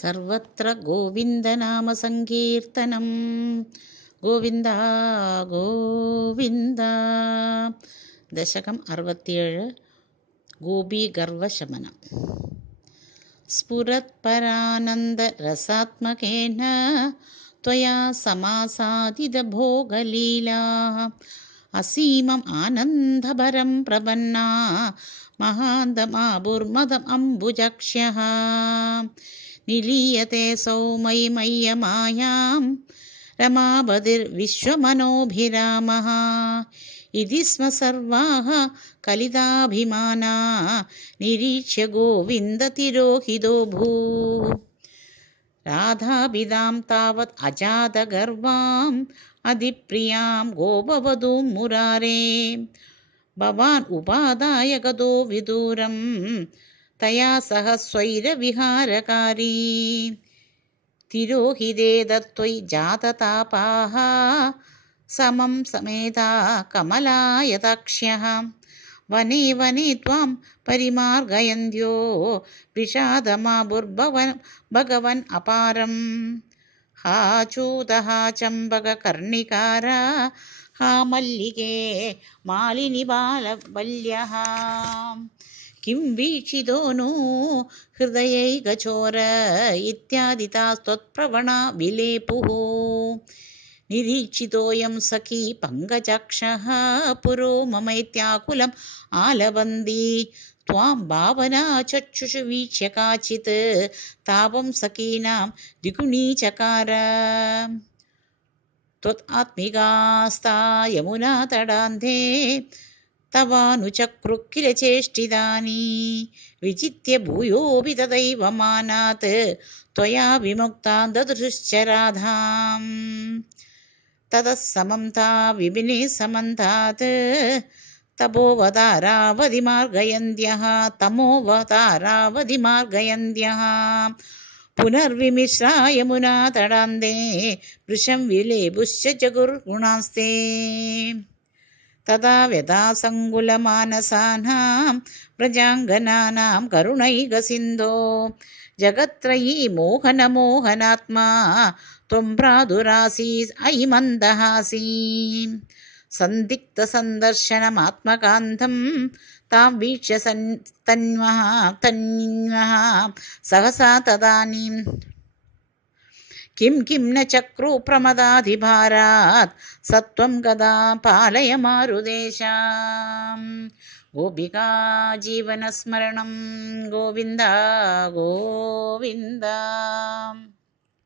सर्वत्र गोविन्दनामसङ्कीर्तनं गोविन्द गोविन्द। दशकं 67 गोपीगर्वशमनं। स्फुरत्परानन्दरसात्मकेन त्वया समासादितभोगलीलाः असीमम् आनन्दभरं प्रपन्ना महान्तमाभुर्मदम् अम्बुजक्ष्यः निलीयते सौमयि मय्यमायां रमापतिर्विश्वमनोभिरामः इति स्म सर्वाः कलिताभिमाना निरीक्ष्य गोविन्दतिरोहितो भूः। राधाभिधां तावत् अजातगर्वाम् अधिप्रियां गोपवधूं मुरारे भवान् उपादाय गतो विदूरं तया सह स्वैरविहारकारी तिरोहिते तत्त्वयि जाततापाः समं समेता कमलायताक्ष्यः वने वने त्वां परिमार्गयन्त्यो विषादमाभुर्भगवन् अपारम् हा चूत हा चम्पककर्णिकारा हा मल्लिके मालिनि बालवल्यः किं वीक्षितो नु हृदयैकचोर इत्यादि तास्त्वत्प्रवणा विलेपुः निरीक्षितोऽयं सखी पङ्कजाक्षः पुरो ममैत्याकुलम् आलवन्दी त्वां भावना चक्षुषु वीक्ष्य काचित् तापं सखीनां द्विगुणीचकार त्वदात्मिकास्ता यमुना तडान्ते तवानुचक्रुः किल चेष्टितानि विचित्य भूयोऽपि तदैव मानात् त्वया विमुक्ता ददृशुश्च राधाम् ततः समन्ता विपिने समन्तात् तमोवतारावधिमार्गयन्त्यः पुनर्विमिश्रा यमुना तडान्ते वृषं विलेपुश्च जगुर्गुणास्ते तदा व्यथासङ्कुलमानसानां व्रजाङ्गनानां करुणैकसिन्धो जगत्त्रयी मोहनमोहनात्मा त्वं प्रादुरासी अयि मन्दहासी सन्दिग्धसन्दर्शनमात्मकान्तं तां वीक्ष्य तन्वः सहसा तदानीं किं न चक्रो प्रमदाधिभारात् सत्वं कदा पालय मारुदेशाम्। गोपिका जीवनस्मरणं गोविन्द गोविन्द।